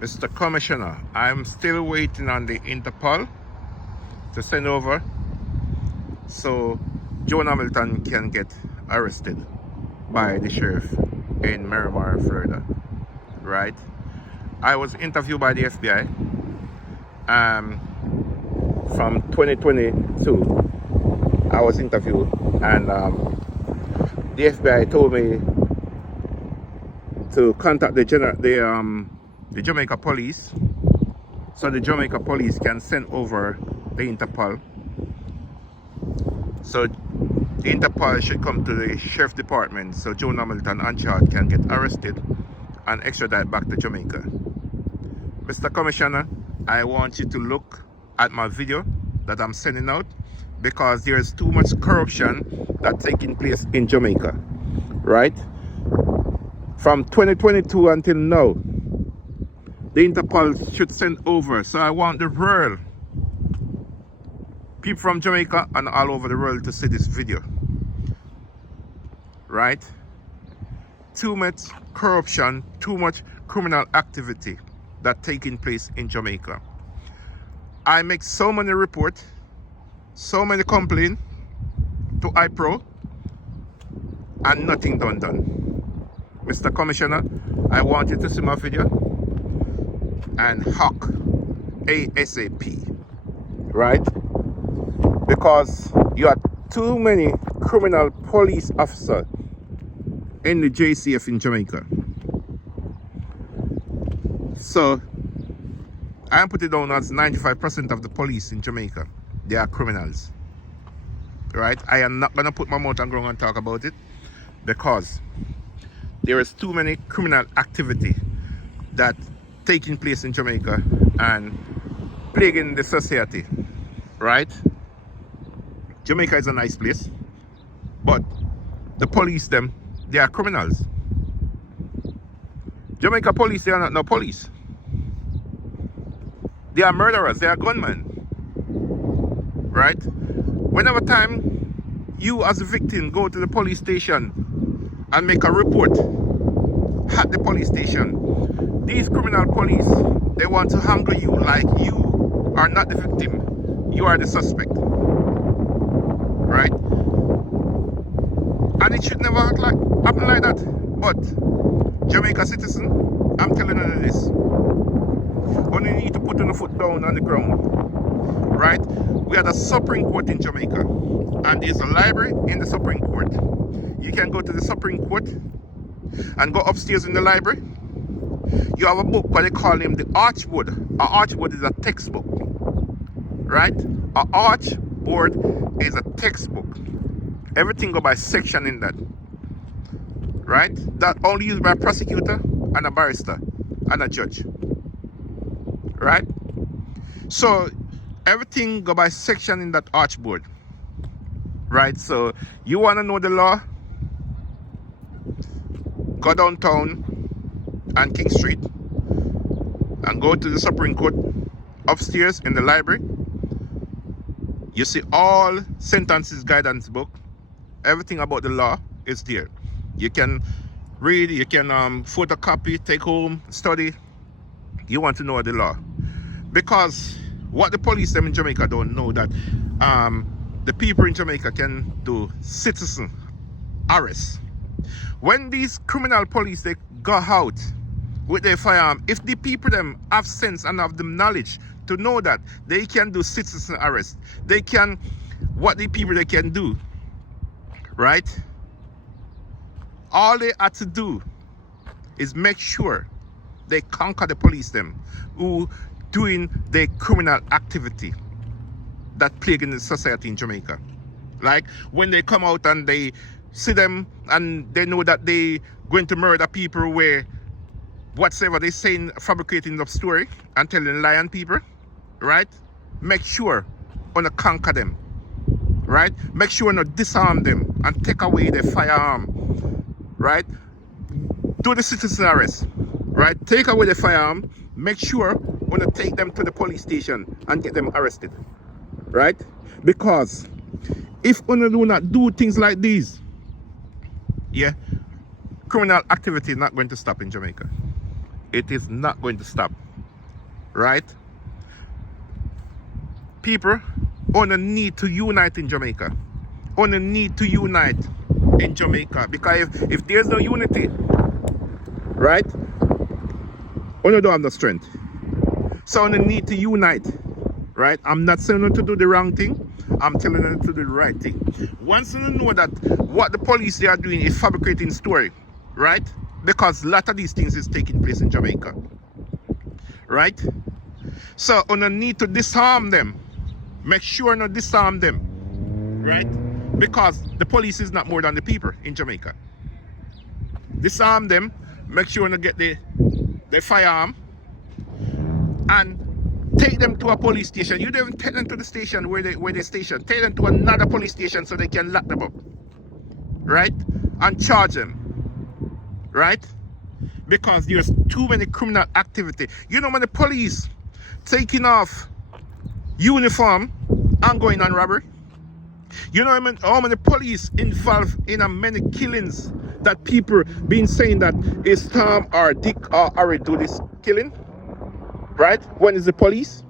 Mr. Commissioner, I'm still waiting on the Interpol to send over so Joe Hamilton can get arrested by the sheriff in Miramar, Florida. Right? I was interviewed by the FBI from 2022. I was interviewed, and the FBI told me to contact the Jamaica police, so the Jamaica police can send over the Interpol. So the Interpol should come to the sheriff department so Joe Hamilton and Chad can get arrested and extradite back to Jamaica. Mr. Commissioner, I want you to look at my video that I'm sending out, because there is too much corruption that's taking place in Jamaica, right? From 2022 until now, the Interpol should send over. So I want the world, people from Jamaica and all over the world, to see this video, right? Too much corruption, too much criminal activity that's taking place in Jamaica. I make so many reports, so many complaints to IPRO, and nothing done. Mr. Commissioner, I want you to see my video and hack ASAP, right? Because you have too many criminal police officers in the JCF in Jamaica. So I am putting down as 95% of the police in Jamaica, they are criminals, right? I am not gonna put my mouth on ground and talk about it, because there is too many criminal activity that taking place in Jamaica and plaguing the society, right? Jamaica is a nice place, but the police, they are criminals. Jamaica police, they are not no police. They are murderers, they are gunmen, right? Whenever time you as a victim go to the police station and make a report at the police station, these criminal police, they want to handle you like you are not the victim, you are the suspect, right? And it should never happen like that. But Jamaica citizen, I'm telling you this, only need to put on the foot down on the ground, right? We had a Supreme Court in Jamaica, and there's a library in the Supreme Court. You can go to the Supreme Court and go upstairs in the library. You have a book what they call him the Archboard. An Archboard is a textbook, right? An Archboard is a textbook. Everything go by section in that, right? That only used by a prosecutor and a barrister and a judge, right? So everything go by section in that Archboard, right? So you want to know the law, go downtown and King Street and go to the Supreme Court upstairs in the library. You see all sentences guidance book, everything about the law is there. You can read, you can photocopy, take home, study. You want to know the law, because what the police them in Jamaica don't know, that the people in Jamaica can do citizen arrest. When these criminal police, they go out with their firearm, if the people them have sense and have the knowledge to know that they can do citizen arrest, they can, what the people they can do, right? All they have to do is make sure they conquer the police them who doing the criminal activity that plaguing the society in Jamaica. Like when they come out and they see them and they know that they going to murder people, where whatsoever they saying, fabricating the story and telling lying people, right? Make sure on to conquer them, right? Make sure not disarm them and take away their firearm, right? Do the citizen arrest, right? Take away the firearm. Make sure when to take them to the police station and get them arrested, right? Because if we do not do things like these, yeah, criminal activity is not going to stop in Jamaica. It is not going to stop. right? People only need to unite in Jamaica. Only need to unite in Jamaica, because if there's no unity, right, only don't have the strength. So only need to unite, right? I'm not saying them to do the wrong thing. I'm telling them to do the right thing. Once you know that what the police they are doing is fabricating story, right? Because a lot of these things is taking place in Jamaica, right? So only need to disarm them. Make sure not disarm them, right? Because the police is not more than the people in Jamaica. Disarm them, make sure not get the firearm, and take them to a police station. You don't even take them to the station where they station. Take them to another police station so they can lock them up, right? And charge them, right? Because there's too many criminal activity. You know when the police taking off uniform and going on robbery? You know how many police involved in many killings that people been saying that is Tom or Dick or Harry do this killing? Right? When is the police?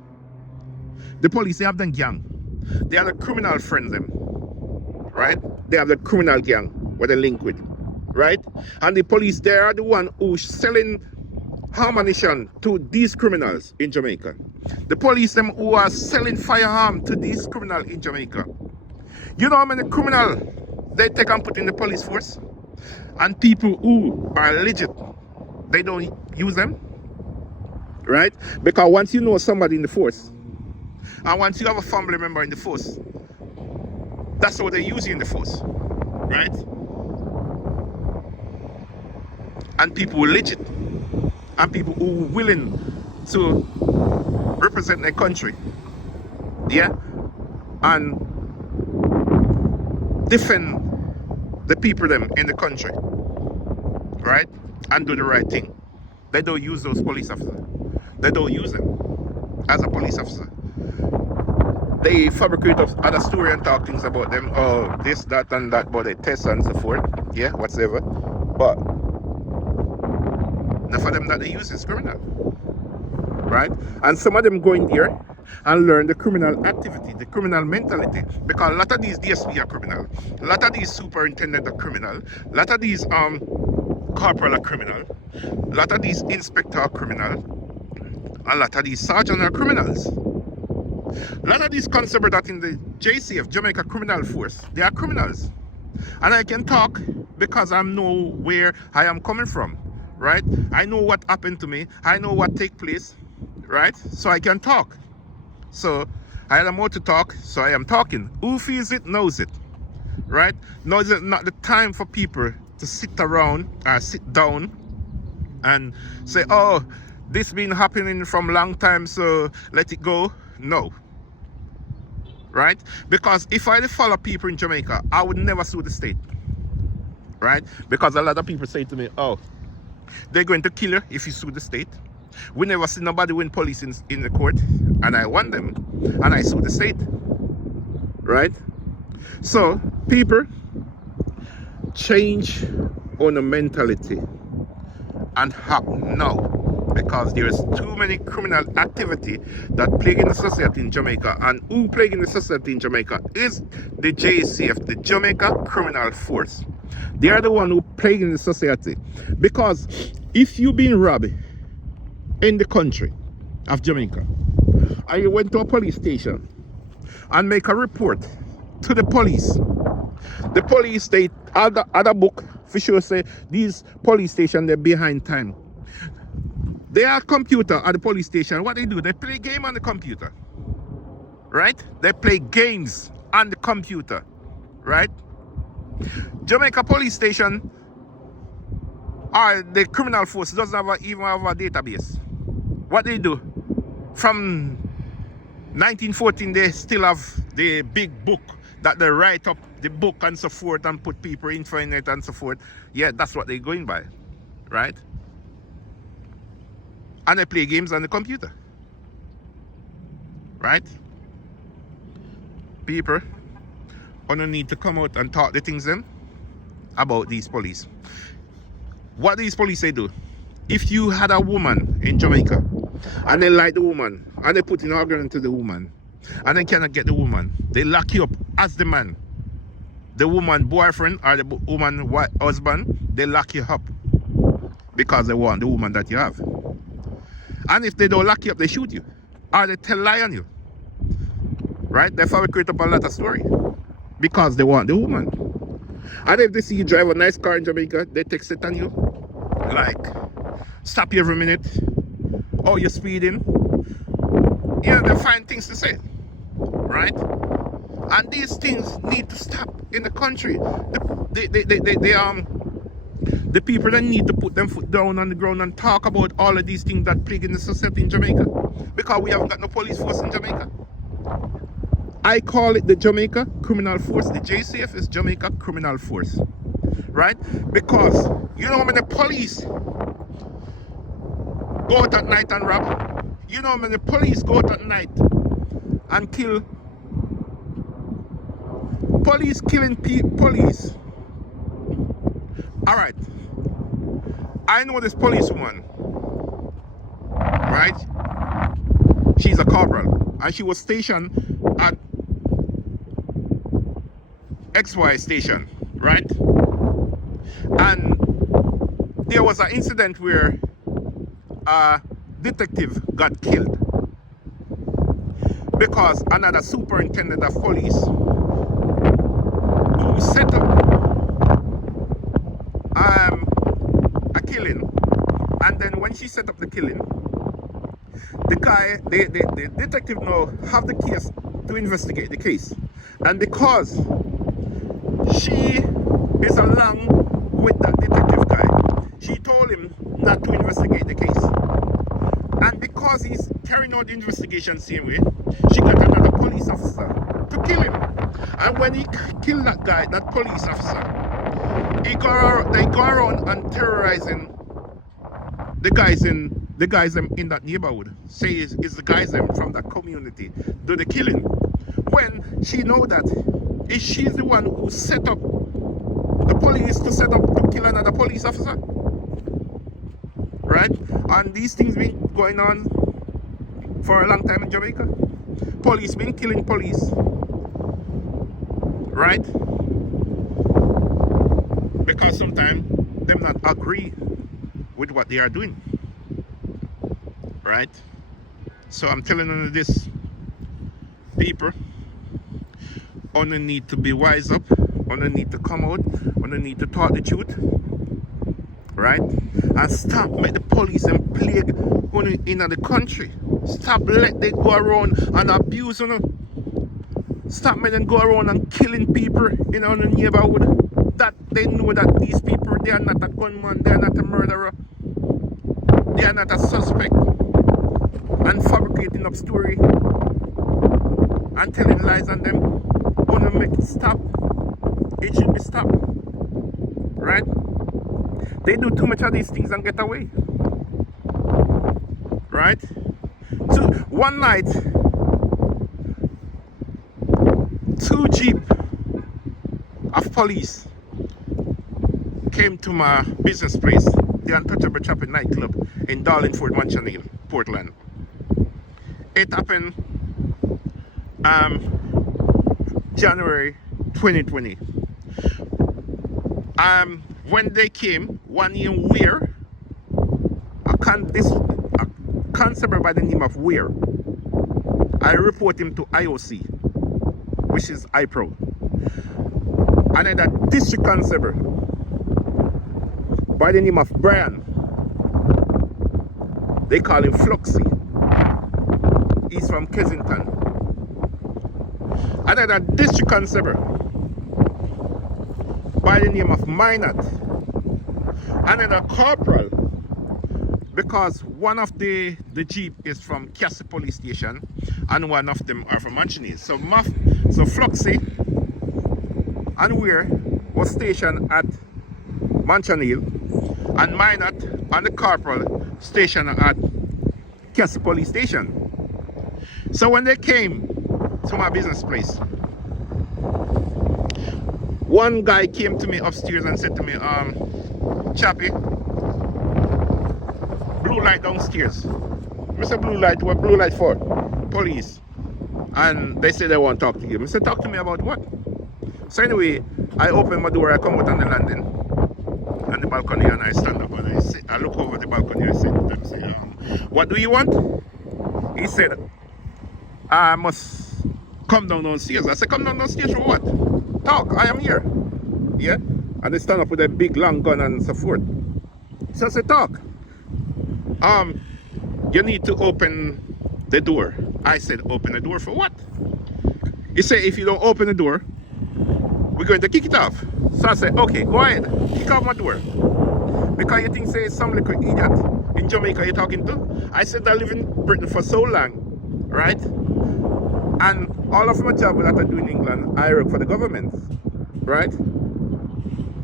The police, they have them gang. They have the criminal friends them. Right? They have the criminal gang where they link with. Right? And the police, they are the one who's selling ammunition to these criminals in Jamaica. The police them who are selling firearm to these criminals in Jamaica. You know how many criminals they take and put in the police force? And people who are legit, they don't use them, right? Because once you know somebody in the force, and once you have a family member in the force, that's how they use you in the force, right? And people who are legit, and people who are willing to represent their country, yeah, and defend the people them in the country, right? And do the right thing. They don't use those police officers. They don't use them as a police officer. They fabricate other story and talk things about them. Oh, this, that, and that, but they test and so forth. Yeah, whatever. But enough of them that they use is criminal, right? And some of them go in there and learn the criminal activity, the criminal mentality, because a lot of these DSP are criminal, a lot of these superintendent are criminal, a lot of these corporal are criminal, a lot of these inspector are criminal, a lot of these sergeant are criminals, a lot of these constables that in the JCF, Jamaica Criminal Force, they are criminals. And I can talk because I know where I am coming from, right? I know what happened to me, I know what take place, right? So I can talk. So I had more to talk, so I am talking. Who feels it knows it, right? Now is it not the time for people to sit around or sit down and say, oh, this been happening from a long time, so let it go. No, right? Because if I follow people in Jamaica, I would never sue the state, right? Because a lot of people say to me, oh, they're going to kill you if you sue the state. We never see nobody win police in the court, and I want them, and I sue the state, right? So people change on a mentality and act now, because there is too many criminal activity that plaguing the society in Jamaica. And who plaguing the society in Jamaica is the JCF, the Jamaica Criminal Force. They are the one who plaguing the society, because if you've been robbed in the country of Jamaica and you went to a police station and make a report to the police, they other book for sure say these police stations they're behind time. They are computer at the police station. What they do, they play game on the computer, right? They play games on the computer, right? Jamaica police station or the criminal force doesn't even have a database. What they do, from 1914 they still have the big book that they write up the book and so forth and put people in for it and so forth. Yeah, that's what they're going by, right? And they play games on the computer, right? People only need to come out and talk the things then about these police. What these police they do, if you had a woman in Jamaica and they like the woman, and they put in argument to the woman, and they cannot get the woman. They lock you up as the man. The woman boyfriend or the woman husband, they lock you up because they want the woman that you have. And if they don't lock you up, they shoot you, or they tell lie on you. Right? They fabricate up a lot of story because they want the woman. And if they see you drive a nice car in Jamaica, they text it on you, like, stop you every minute. Oh, you're speeding. Yeah, they find things to say, right? And these things need to stop in the country. The people that need to put them foot down on the ground and talk about all of these things that plague in the society in Jamaica, because we haven't got no police force in Jamaica. I call it the Jamaica Criminal Force. The JCF is Jamaica Criminal Force, right? Because you know how many police go out at night and rob? You know how many police go out at night and kill? Police killing police. All right. I know this policewoman, right? She's a corporal, and she was stationed at XY station, right? And there was an incident where a detective got killed because another superintendent of police who set up a killing, and then when she set up the killing, the detective now have the case to investigate the case, and because she is along with that detective guy, she told him not to investigate the case, and because he's carrying out the investigation same way, she got another police officer to kill him. And when he killed that guy, that police officer, they go around and terrorizing the guys in that neighborhood. Say it's the guys from that community do the killing. When she know that she's the one who set up the police to kill another police officer, right? And these things been going on for a long time in Jamaica. Police been killing police, right? Because sometimes them not agree with what they are doing, right? So I'm telling you this, people, on the need to be wise up, on the need to come out, on the need to talk the truth, right? And stop make the police and plague in the country. Stop let they go around and abuse them. Stop make them go around and killing people in the neighborhood. That they know that these people, they are not a gunman, they are not a murderer, they are not a suspect, and fabricating up story and telling lies on them. Wanna make it stop. It should be stopped, right? They do too much of these things and get away, right? So one night, 2 jeep of police came to my business place, the Untouchable Chopping nightclub in Darlingford, Manchester, Portland. It happened January 2020. When they came, one in Weir, a constable by the name of Weir, I report him to IOC, which is IPRO. And then a district constable by the name of Brian, they call him Fluxy. He's from Kensington. And then a district constable by the name of Minot. And then a corporal, because one of the jeep is from Cassie Police Station and one of them are from Manchester. So Fluxy and Weir was stationed at Manchester, and Minot and the corporal stationed at Cassie Police Station. So when they came to my business place, one guy came to me upstairs and said to me, Chappy, blue light downstairs. I said, blue light, what blue light for? Police. And they say they won't talk to you. I said, talk to me about what? So anyway, I open my door, I come out on the landing, on the balcony, and I stand up and I look over the balcony, I say to them, what do you want? He said, I must come downstairs. I said, come downstairs for what? Talk, I am here. Yeah? And they stand up with a big long gun and so forth. So I said, talk. You need to open the door. I said, open the door for what? He said, if you don't open the door, we're going to kick it off. So I said, okay, go ahead, kick off my door. Because you think, say, some little idiot in Jamaica you're talking to? I said, I live in Britain for so long, right? And all of my job that I do in England, I work for the government, right?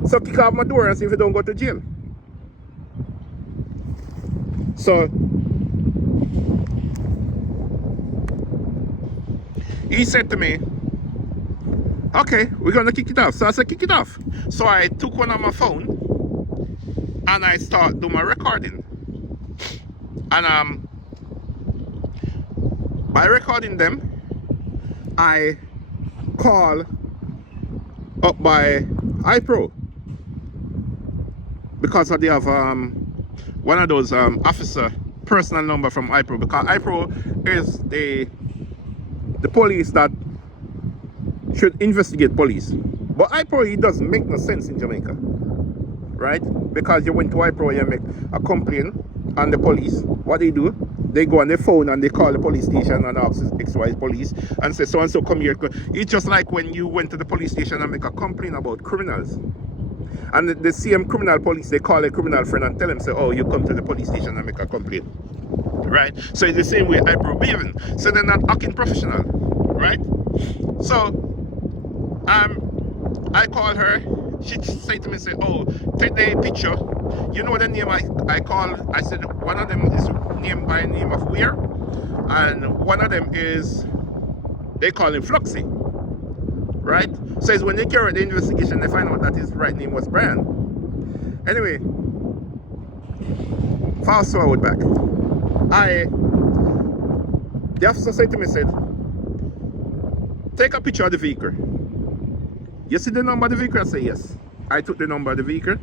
So kick off my door and see if you don't go to jail. So he said to me, okay, we're gonna kick it off. So I said, kick it off. So I took one on my phone and I start doing my recording. And by recording them, I call up by iPro because they have one of those officer personal number from iPro, because iPro is the police that should investigate police. But iPro, it doesn't make no sense in Jamaica, right? Because you went to iPro, you make a complaint on the police. What they do, they go on their phone and they call the police station and ask XY police and say, so and so come here. It's just like when you went to the police station and make a complaint about criminals. And the same criminal police, they call a criminal friend and tell him, say, oh, you come to the police station and make a complaint. Right? So it's the same way iPro behaving. So they're not acting professional. Right? So I called her. She said to me, say, oh, take the picture. You know the name I called? I said one of them is named by name of Weir, and one of them is, they call him Fluxy. Right? So it's when they carry out the investigation, they find out that his right name was Brian. Anyway, fast forward back. The officer said to me, said, take a picture of the vehicle. You see the number of the vehicle? I say yes. I took the number of the vehicle.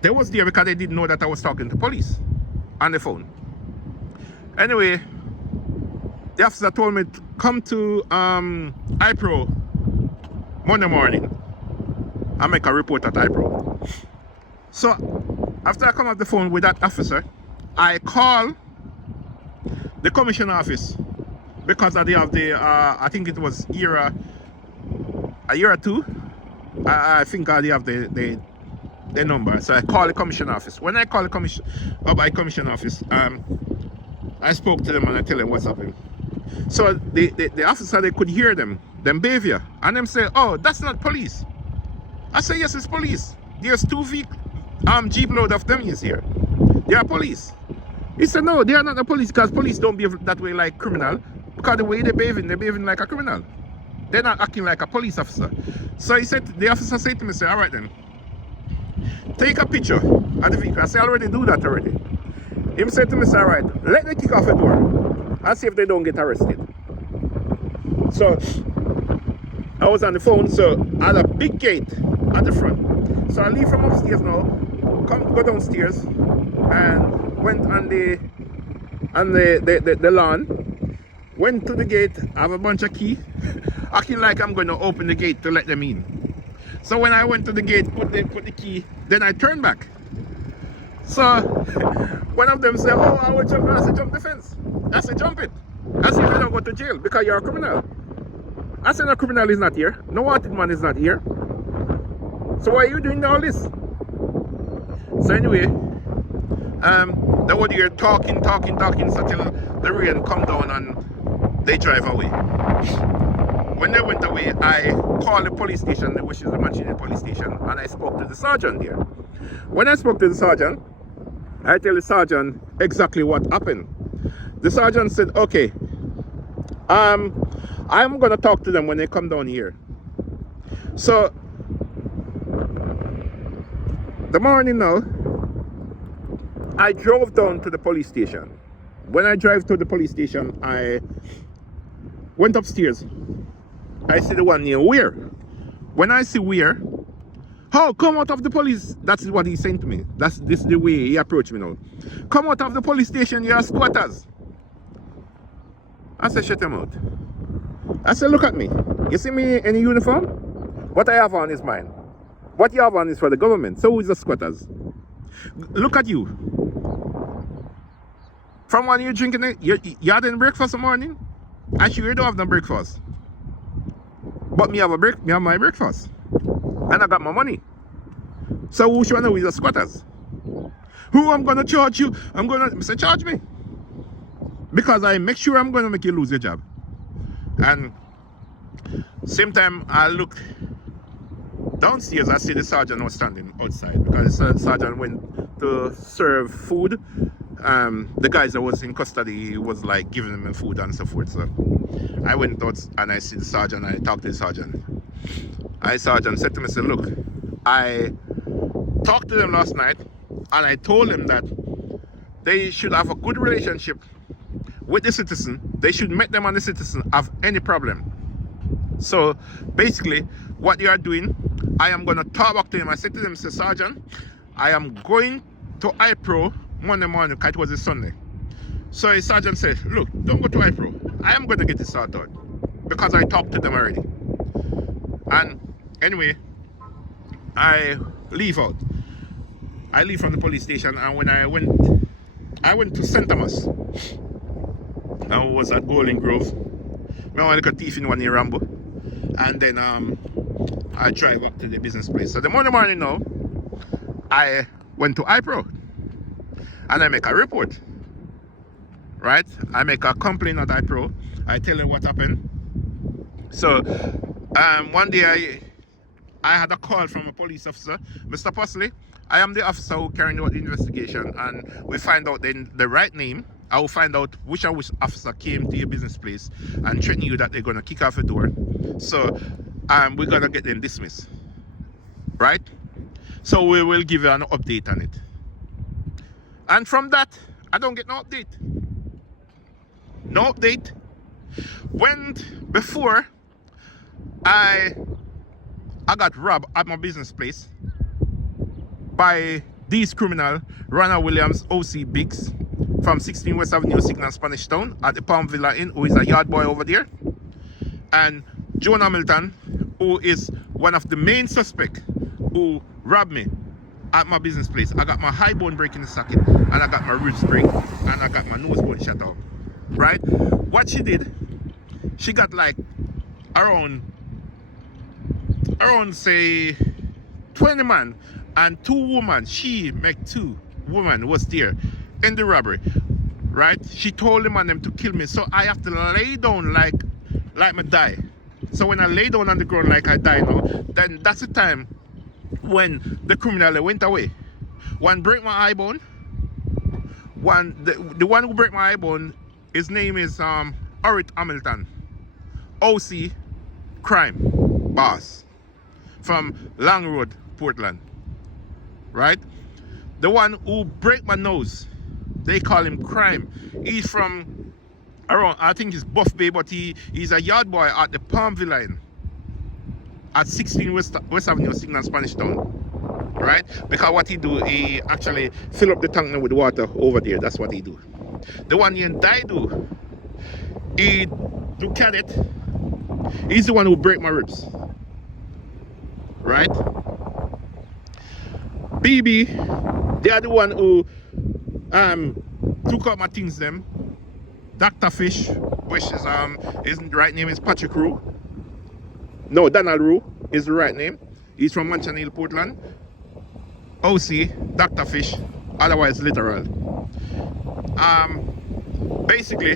They was there because they didn't know that I was talking to police on the phone. Anyway, the officer told me to come to iPro Monday morning and make a report at iPro. So after I come off the phone with that officer, I call the commission office because they have the I think it was a year or two. I think they have the number. So I call the commission office. When I call the commission office, I spoke to them and I tell them what's happening. So the officer, they could hear them behavior, and them say, oh, that's not police. I say, yes, it's police. There's two jeep load of them is here. They are police. He said, no, they are not the police, because police don't behave that way like criminal, because the way they're behaving like a criminal. They're not acting like a police officer. So he said, the officer said to me, say, all right then, take a picture of the vehicle. I say, I already do that already. He said to me, say, all right, let me kick off the door and see if they don't get arrested. So I was on the phone, so I had a big gate at the front. So I leave from upstairs now, go downstairs, and went on the lawn, went to the gate, I have a bunch of key, acting like I'm going to open the gate to let them in. So when I went to the gate, put the key, then I turned back. So one of them said, oh, I will jump. I said, jump the fence. I said, jump it. I said, you don't go to jail because you're a criminal. I said, no criminal is not here. No wanted man is not here. So why are you doing all this? So anyway, they were here talking, so till the rain come down and they drive away. When they went away, I called the police station, which is the Manchester police station, and I spoke to the sergeant there. When I spoke to the sergeant, I tell the sergeant exactly what happened. The sergeant said, okay, I'm going to talk to them when they come down here. So, the morning now, I drove down to the police station. When I drive to the police station, I went upstairs. I see the one near Weir. When I see Weir, oh, come out of the police. That's what he's saying to me. This is the way he approached me now. Come out of the police station, you are squatters. I said, shut him out. I said, look at me. You see me in a uniform? What I have on is mine. What you have on is for the government. So who is the squatters? Look at you. From when you're drinking it, you had breakfast in the morning? Actually, you don't have no breakfast. But me have my breakfast. And I got my money. So who should I know is the squatters? Who I'm gonna charge you? I'm gonna say charge me. Because I make sure I'm gonna make you lose your job. And same time I look downstairs, I see the sergeant was standing outside because the sergeant went to serve food. The guys that was in custody was like giving them food and so forth. So I went out and I see the sergeant. I talked to the sergeant. Sergeant said to me, said, look, I talked to them last night and I told them that they should have a good relationship with the citizen. They should make them and the citizen have any problem. So basically what they are doing, I am going to talk back to him. I said to them, say, Sergeant, I am going to IPRO Monday morning because it was a Sunday. So the sergeant said, look, don't go to IPRO. I am going to get it sorted out because I talked to them already. And anyway, I leave out. I leave from the police station, and when I went to St. Thomas. I was at Golden Grove. I went to look at thief in one near Rambo. And then I drive up to the business place. So the morning now, I went to IPRO and I make a report. Right? I make a complaint at IPRO. I tell them what happened. So one day I had a call from a police officer, Mr. Posley. I am the officer who carried out the investigation, and we find out then the right name. I will find out which officer came to your business place and threaten you that they're going to kick off the door. So we're going to get them dismissed. Right? So we will give you an update on it. And from that, I don't get no update. No update. Before I got robbed at my business place by these criminal, Rana Williams, OC Biggs, from 16 West Avenue, Signal Spanish Town, at the Palm Villa Inn, who is a yard boy over there, and Joan Hamilton, who is one of the main suspects who robbed me at my business place. I got my high bone break in the socket, and I got my ribs break, and I got my nose bone shut off. Right? What she did, she got like around say 20 man and 2 women. She make 2 women was there in the robbery. Right? She told them and them to kill me, so I have to lay down like me die. So when I lay down on the ground like I die now, then that's the time when the criminal went away. One break my eye bone. The one who break my eye bone, his name is Orit Hamilton, OC crime boss from Long Road, Portland. Right? The one who break my nose, they call him crime. He's from around, I think it's Buff Bay, but he's a yard boy at the Palm Villa Inn at 16 West Avenue, Signal Spanish Town. Right? Because what he do, he actually fill up the tank with water over there. That's what he do. The one in die do, he do cadet. He's the one who break my ribs. Right? BB, they are the one who took out my things them. Dr. Fish, which is his right name is Patrick Rue. No, Donald Rue is the right name. He's from Mansion Hill, Portland. OC, Dr. Fish, otherwise literal. Basically,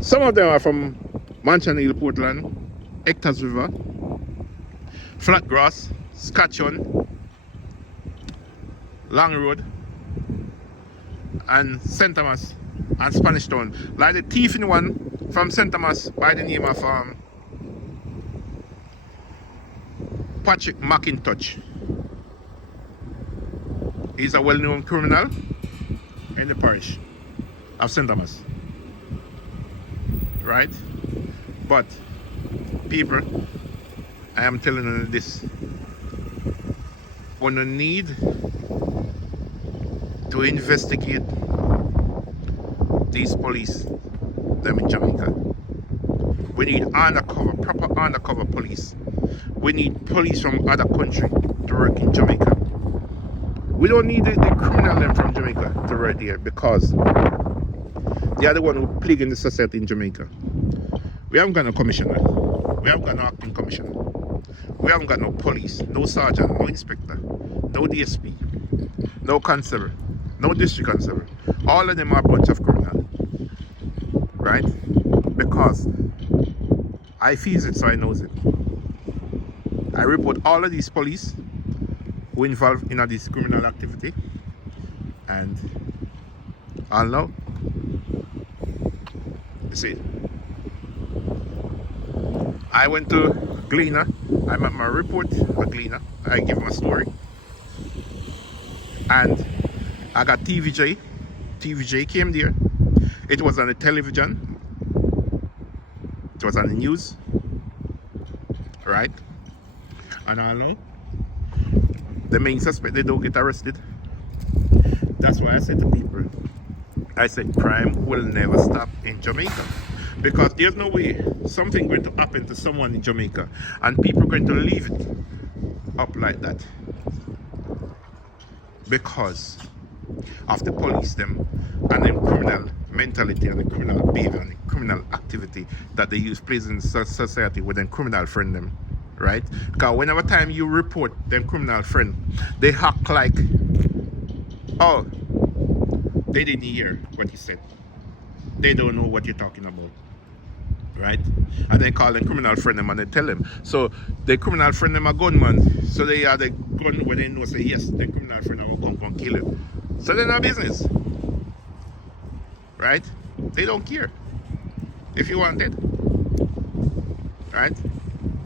some of them are from Mansion Hill, Portland, Hector's River, Flatgrass, Scotchon, Long Road, and St. Thomas and Spanish Town. Like the thief in one from St. Thomas by the name of Patrick McIntosh. He's a well-known criminal in the parish of St. Thomas. Right? But people, I am telling you this. We need to investigate these police, them in Jamaica. We need undercover, proper undercover police. We need police from other country to work in Jamaica. We don't need the criminal them from Jamaica to work here because they are the one who plaguing the society in Jamaica. We haven't got no commissioner. We haven't got no acting commissioner. We haven't got no police, no sergeant, no inspector, no DSP, no constable, no district constable. All of them are a bunch of criminals. Right? Because I feel it, so I knows it. I report all of these police who involved in this criminal activity, and I'll know. You see, I went to Gleaner. I met my report at Gleaner. I give my story, and I got TVJ. TVJ came there. It was on the television. It was on the news, right? And I know the main suspect, they don't get arrested. That's why I said to people, I said crime will never stop in Jamaica, because there's no way something going to happen to someone in Jamaica and people are going to leave it up like that because of the police them and them criminal mentality and the criminal behavior and the criminal activity that they use plays in society with them criminal friend them, right? Because whenever time you report them criminal friend, they act like, oh, they didn't hear what you said, they don't know what you're talking about, right? And they call them criminal friend them and they tell them, so the criminal friend them a gunman, so they are the gun when they know say yes, the criminal friend will come kill him, so they're not business, right? They don't care if you want it, right?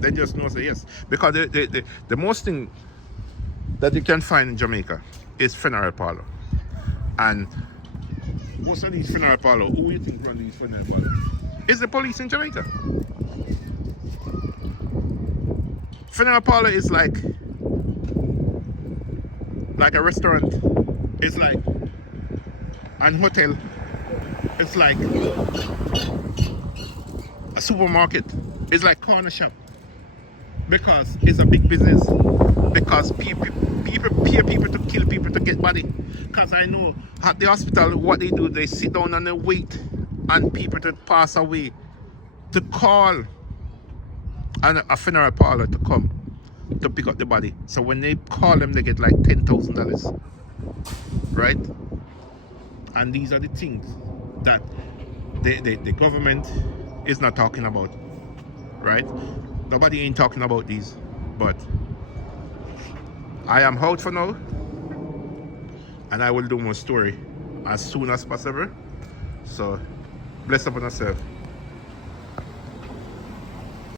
They just know say yes, because the most thing that you can find in Jamaica is funeral parlor, and most of these funeral parlor, who you think run these funeral parlor? It's the police in Jamaica. Funeral parlor is like a restaurant. It's like an hotel. It's like a supermarket. It's like corner shop, because it's a big business. Because people pay people to kill people to get body. Because I know at the hospital what they do, they sit down and they wait and people to pass away to call and a funeral parlor to come to pick up the body. So when they call them, they get like $10,000, right? And these are the things that the government is not talking about, right? Nobody ain't talking about these, but I am out for now, and I will do more story as soon as possible. So bless upon yourself.